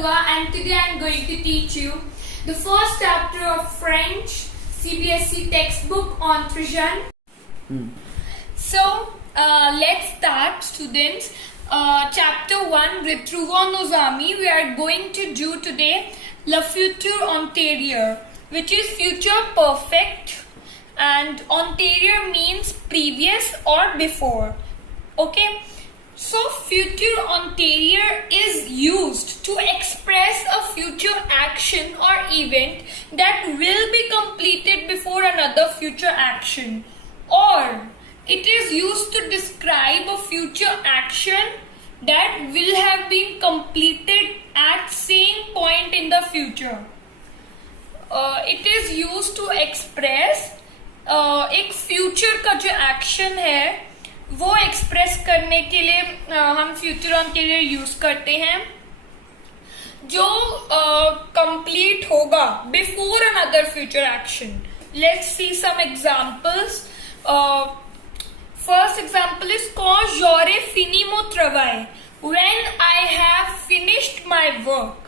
Dua, and today I am going to teach you the first chapter of French CBSE textbook on Trijan. So let's start, students. Chapter 1, Retrouvons nos amis. We are going to do today Le Futur Anterieur, which is future perfect, and anterior means previous or before. Okay. So, futur anterieur is used to express a future action or event that will be completed before another future action, or it is used to describe a future action that will have been completed at same point in the future. It is used to express एक future का जो action है वो express करने के लिए हम future anterior use करते हैं जो कंप्लीट होगा before another future action. Let's see some examples. First example is quand j'aurai fini mon travail. When I have finished my work,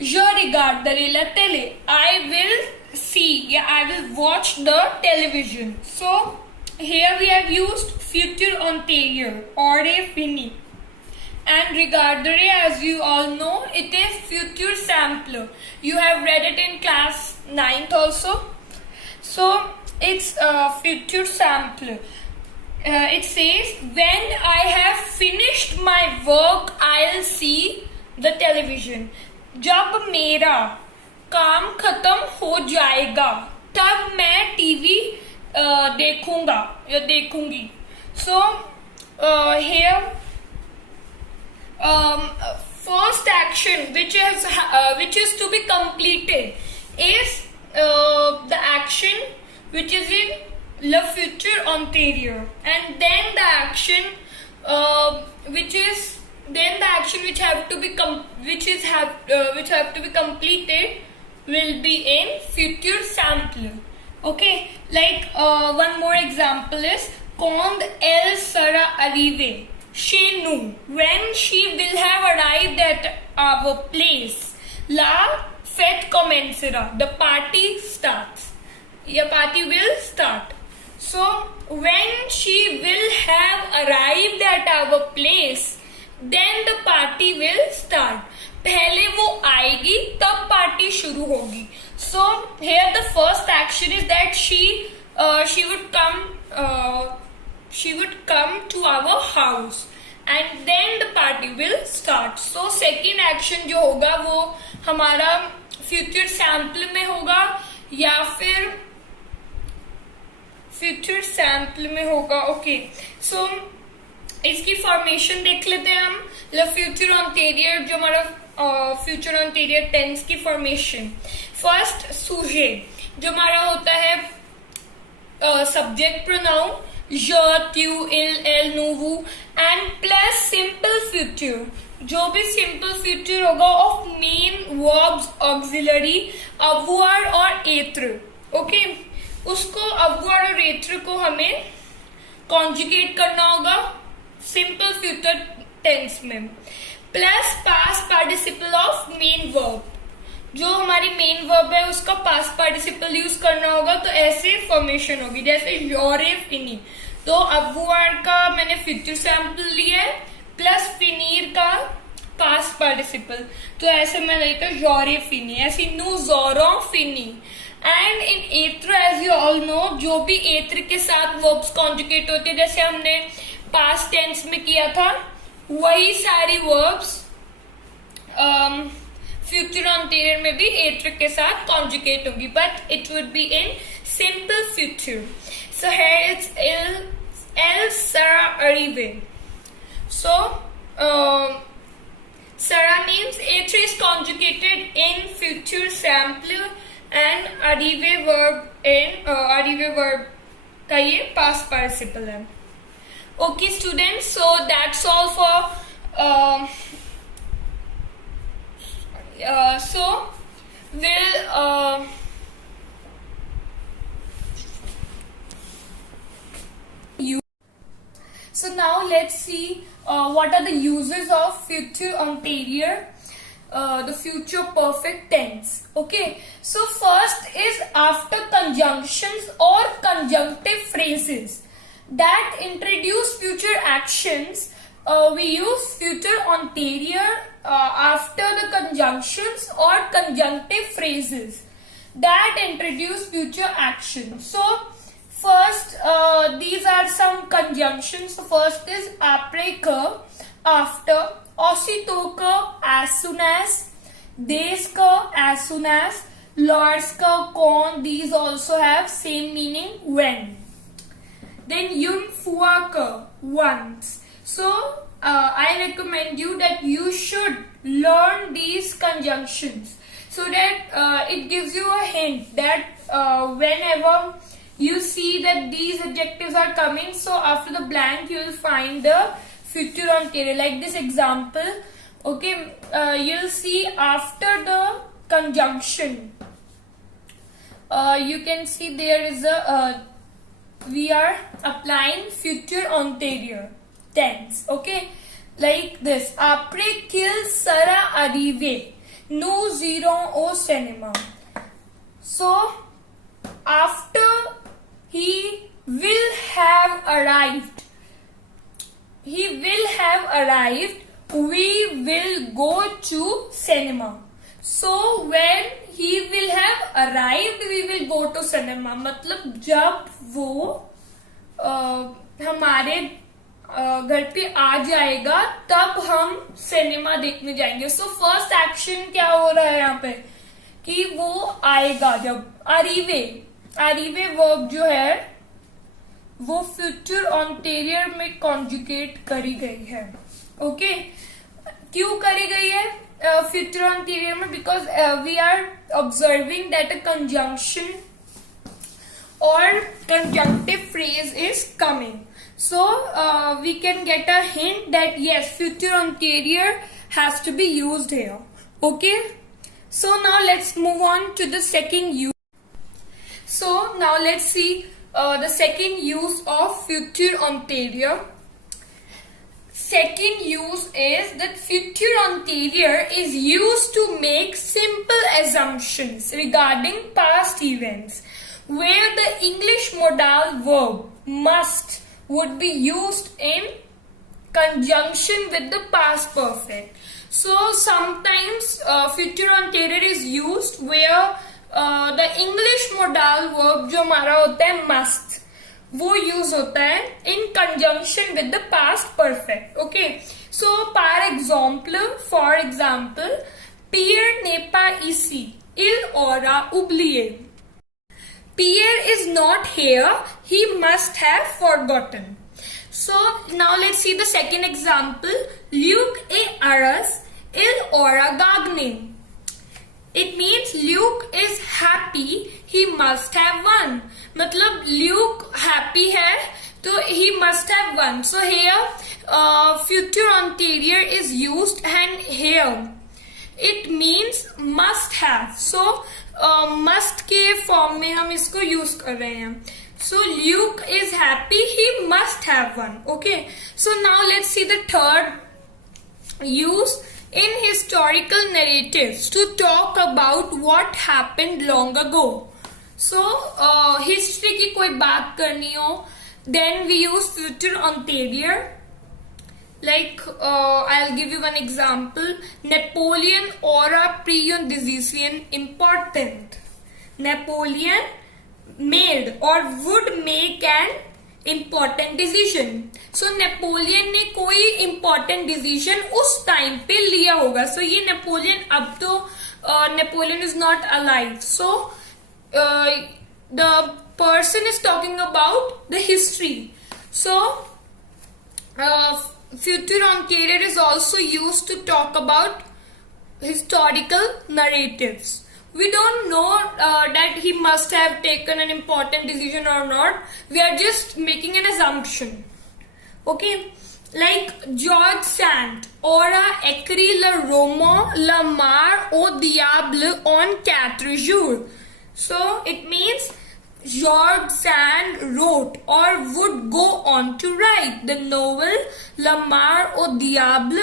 je regarderai la télé. I will see, I will watch the television. So here we have used futur antérieur, aurai fini, and regarderai, as you all know, it is futur simple. You have read it in class 9th also. So it's futur simple. It says when I have finished my work, I'll see the television. जब मेरा काम खत्म हो जाएगा तब मैं TV देखूंगा या देखूंगी. So here first action which is to be completed is the action which is in le futur antérieur, and then the action which have to be completed will be in futur simple. Okay, like one more example is quand elle sera arrivée chez nous, when she will have arrived at our place, la fête commencera, the party starts, your party will start. So when she will have arrived at our place, then the party will start. पहले वो आएगी तब party शुरू होगी. So here the first action is that she would come to our house, and then the party will start. So second action जो होगा वो हमारा future sample में होगा या फिर future sample में होगा. Okay, so इसकी फॉर्मेशन देख लेते हैं हम. Le futur antérieur जो हमारा फ्यूचर एंटीरियर टेंस की फॉर्मेशन. फर्स्ट सुजेट जो हमारा होता है subject pronoun je, tu, il, elle, nous, vous, and plus simple future. जो भी सिंपल फ्यूचर होगा ऑफ मेन वर्ब्स ऑक्सिलरी अवुआर और एत्र. ओके, उसको अवुआर और एत्र को हमें कॉन्जुगेट करना होगा सिंपल फ्यूचर टेंस में. Plus past participle of main verb, जो हमारी मेन वर्ब है उसका पास्ट पार्टिसिपल यूज करना होगा. तो ऐसे फॉर्मेशन होगी जैसे योरे फिनी. तो अवुआर का मैंने फ्यूचर सैंपल लिया है प्लस फिनीर का पास्ट पार्टिसिपल, तो ऐसे मैं लेकर योरे फिनी. ऐसी नु जोरो फिनी. एंड इन एत्र एज यू ऑल नो, जो भी एत्र के साथ वर्ब्स कॉन्जुगेट होते हैं जैसे हमने पास्ट टेंस में किया था, वही सारी वर्ब्स फ्यूचर एंटीरियर में भी एत्र के साथ कॉन्जुगेट होगी, but it would be in simple future. So here it's elle sera arrivée. So sera means एत्र is conjugated in future simple and arrive verb का ये past participle है. Okay students, so that's all for so we'll so now let's see what are the uses of futur anterieur. the future perfect tense. Okay, so first is after conjunctions or conjunctive phrases that introduce future actions, we use future anterior after the conjunctions or conjunctive phrases that introduce future actions. So first, these are some conjunctions. First is après que, after, aussitôt que, as soon as, dès que, as soon as, lorsque, quand, these also have same meaning, when. Then une fois que, once. So I recommend you that you should learn these conjunctions so that it gives you a hint that whenever you see that these adjectives are coming, so after the blank you will find the future anterior. Like this example, okay, you'll see after the conjunction, you can see there is a we are applying future anterior tense. Okay, like this: après qu'il sera arrivé, nous irons au cinéma. So after he will have arrived, we will go to cinema. So when he will have arrived, we will go to cinema. मतलब जब वो हमारे घर पे आ जाएगा तब हम cinema देखने जाएंगे. सो फर्स्ट एक्शन क्या हो रहा है यहाँ पे कि वो आएगा. जब अरीवे वर्ब जो है वो फ्यूचर अंटीरियर में कॉन्जुगेट करी गई है. ओके, क्यों करी गई है फ्यूचर अंटीरियर में? Because we are observing that a conjunction or conjunctive phrase is coming. So we can get a hint that yes, future anterior has to be used here. Okay, so now let's move on to the second use. So now let's see the second use of future anterior. Second use is that future anterior is used to make simple assumptions regarding past events, where the English modal verb must would be used in conjunction with the past perfect. So sometimes future anterior is used where the English modal verb जो हमारा होता है must, वो use होता है in conjunction with the past perfect. Okay, so for example, Pierre n'est pas ici, il aura oublié. Pierre is not here, he must have forgotten. So now let's see the second example. Luc est heureux, il aura gagné. It means Luke is happy, he must have won. मतलब Luke happy है तो he must have won. So here future anterior is used, and here it means must have. So must के form में हम इसको use कर रहे हैं. So Luke is happy, he must have won. Okay, so now let's see the third use in historical narratives to talk about what happened long ago. So history की कोई बात करनी हो, then we use future anterior. Like I'll give you one example. Napoleon aura pris une décision important. Napoleon made or would make an important decision. So Napoleon ने कोई important decision उस time पे लिया होगा. So ये Napoleon, अब तो Napoleon is not alive. So the person is talking about the history. So future anterior is also used to talk about historical narratives. We don't know that he must have taken an important decision or not. We are just making an assumption. Okay, like George Sand aura écrit le roman La Mare au Diable en 4 jours. So it means George Sand wrote or would go on to write the novel La Mare au Diable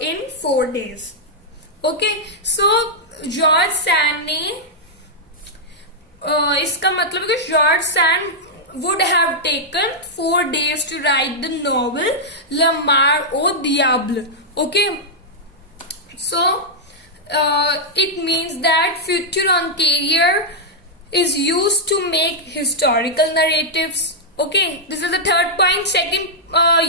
in 4 days. Okay, so George sand ने इसका मतलब है कि George sand would have taken 4 days to write the novel Le Mar au Diable. Okay, so it means that Futur Anterieur is used to make historical narratives. Okay, this is the third point. Second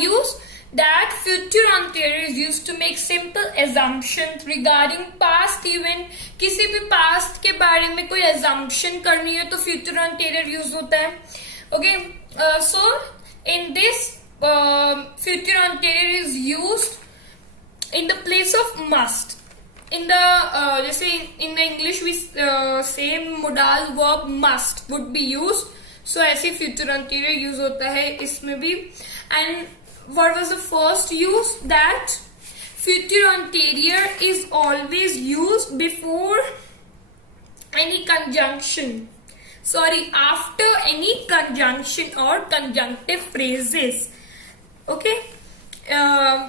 use, that Futur Anterieur is used to make simple assumptions regarding past event. किसी भी past के बारे में कोई assumption करनी है तो Futur Anterieur use होता है. Okay, so in this Futur Anterieur is used in the place of must. In the जैसे in the English we say modal verb must would be used. So ऐसे Futur Anterieur use होता है इसमें भी. And what was the first use? That Futur Anterieur is always used before any conjunction. Sorry, after any conjunction or conjunctive phrases. Okay.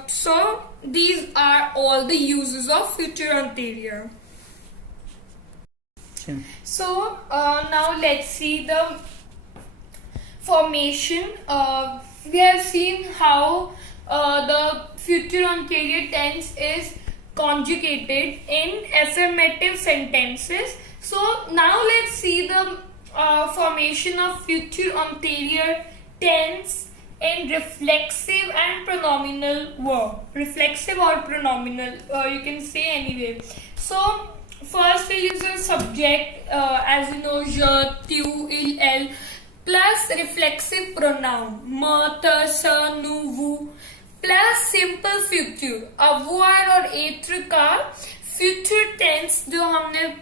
So these are all the uses of Futur Anterieur. Sure. So now let's see the formation. We have seen how the Futur Anterior tense is conjugated in affirmative sentences. So now let's see the formation of Futur Anterior tense in reflexive and pronominal verb. Reflexive or pronominal, you can say anyway. So first we use a subject, as you know, je, tu, il, elle, plus reflexive pronoun, me, te, se, nous, vous, plus simple future. avoir और être का future tense जो हमने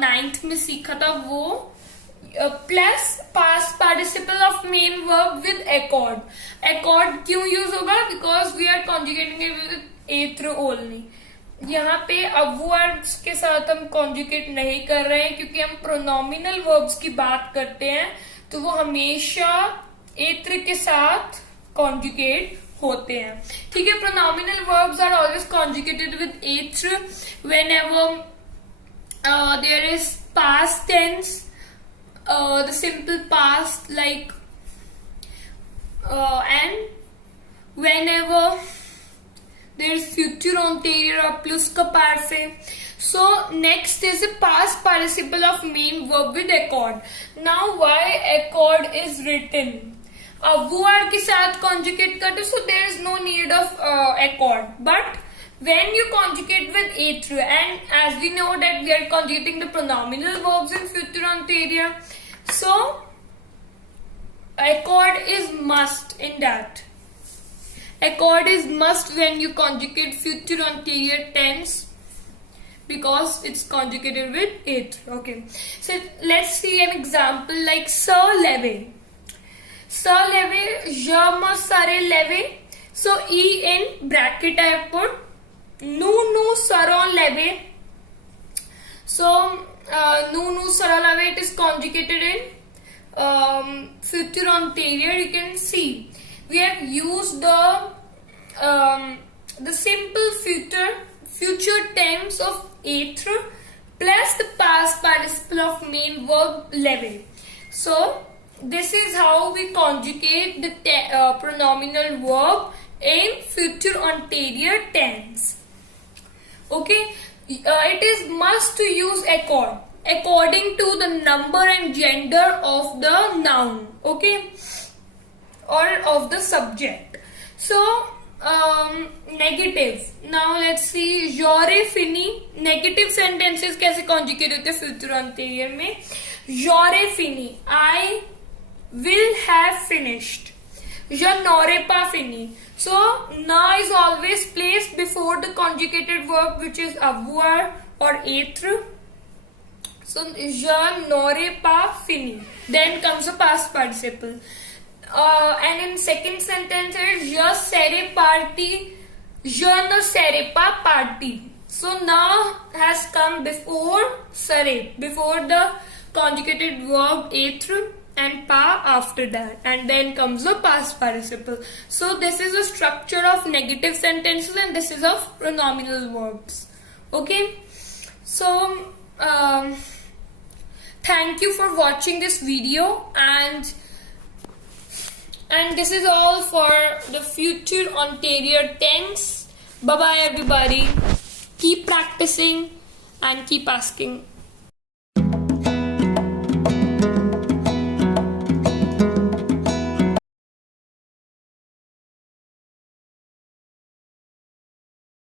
9th में सीखा था वो plus past participle of main verb with accord. Accord क्यों use होगा? Because we are conjugating it with एत्र ओनली. यहाँ पे अवर्ब्स के साथ हम कॉन्जुगेट नहीं कर रहे हैं क्योंकि हम प्रोनोमिनल वर्ब्स की बात करते हैं तो वो हमेशा एत्र के साथ कॉन्जुगेट होते हैं. ठीक है, pronominal verbs are always conjugated with एत्र whenever there is past tense, the simple past, like and whenever there is future anterior or plus ka parse. So next is the past participle of main verb with accord. Now why accord is written? avoir के साथ conjugate करते, so there is no need of accord. But when you conjugate with être, and as we know that we are conjugating the pronominal verbs in Futur Anterior, so accord is must in that. Accord is must when you conjugate Futur Anterior tense because it's conjugated with être. Okay, so let's see an example like se leve. Se leve, je me serai levé. So e in bracket I have put. Nous serons levés. So nous serons levés, it is conjugated in Futur Anterior. You can see we have used the simple future tense of être plus the past participle of main verb levé. So this is how we conjugate the pronominal verb in Futur Anterior tense. Okay, it is must to use accord according to the number and gender of the noun, okay, or of the subject. So negative. Now let's see, j'aurai fini. Negative sentences कैसे conjugate होते हैं Futur Anterior में? J'aurai fini, I will have finished. Je n'aurai pas fini. So na is always placed before the conjugated verb which is avoir or être. So je n'aurai pas fini. Then comes the past participle. And in second sentence is je serai parti, je ne serai pas parti. So na has come before serai, before the conjugated verb être. and pa after that, and then comes the past participle. So this is a structure of negative sentences and this is of pronominal verbs. Okay, so thank you for watching this video, and this is all for the future anterior tense. Bye bye everybody. Keep practicing and keep asking